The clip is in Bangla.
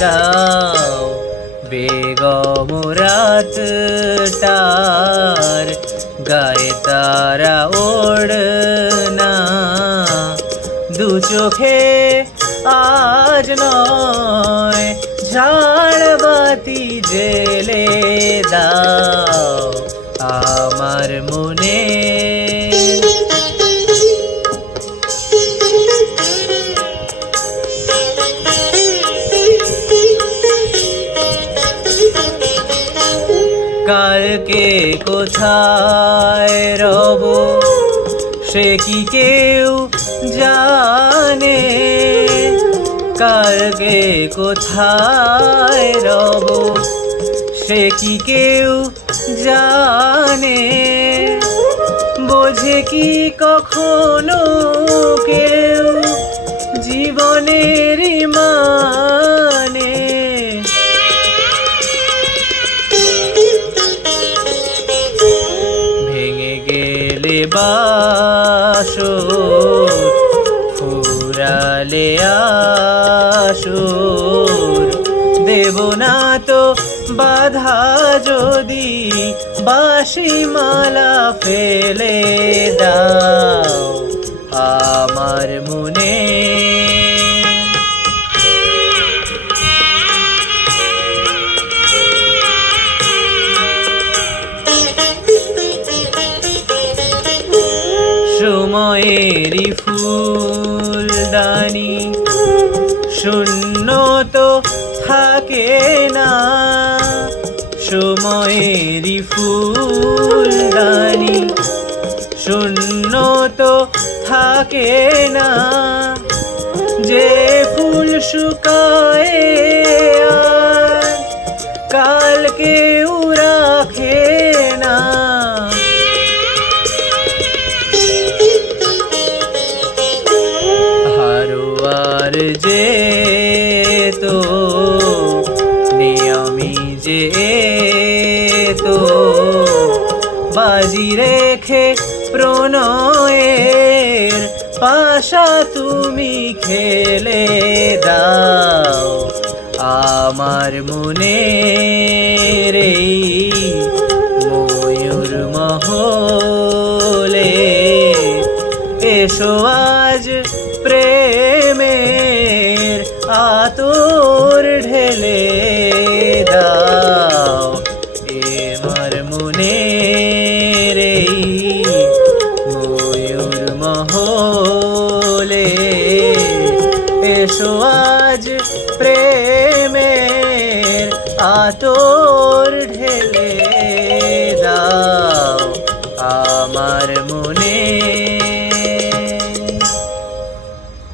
দাও বেগম রাতটার গায়ে তারা ওড়না দু চোখে আজ নয় ঝাড়বাতি জেলে দাও আমার মনে কালকে কোথায় রব সে কি কেউ জানে কালকে কোথায় রব সে কি কেউ জানে বোঝে কি কখনো কেউ জীবনের মানে ভেঙে গেলে বাসর ফুরালে আসর দেব না তো বাধা যদি বাঁশি মালা ফেলে দাও আমার মনে সময়েরই ফুলদানি শূন্য তো থাকে না সময়েরই ফুলদানি শূন্য তো থাকে না যে ফুল শুকায় আর কালকে রাখে না হারোয়ার যে তো নিয়মি যে তো বাজি রেখে প্রণয়ের পাশা তুমি খেলে দাও আমার মনে রে ময়ূর মহলে এসো আজ প্রেমের আতর ঢেলে দাও আমার মনে রে ময়ূর মহলে এসো আজ প্রেমের আতর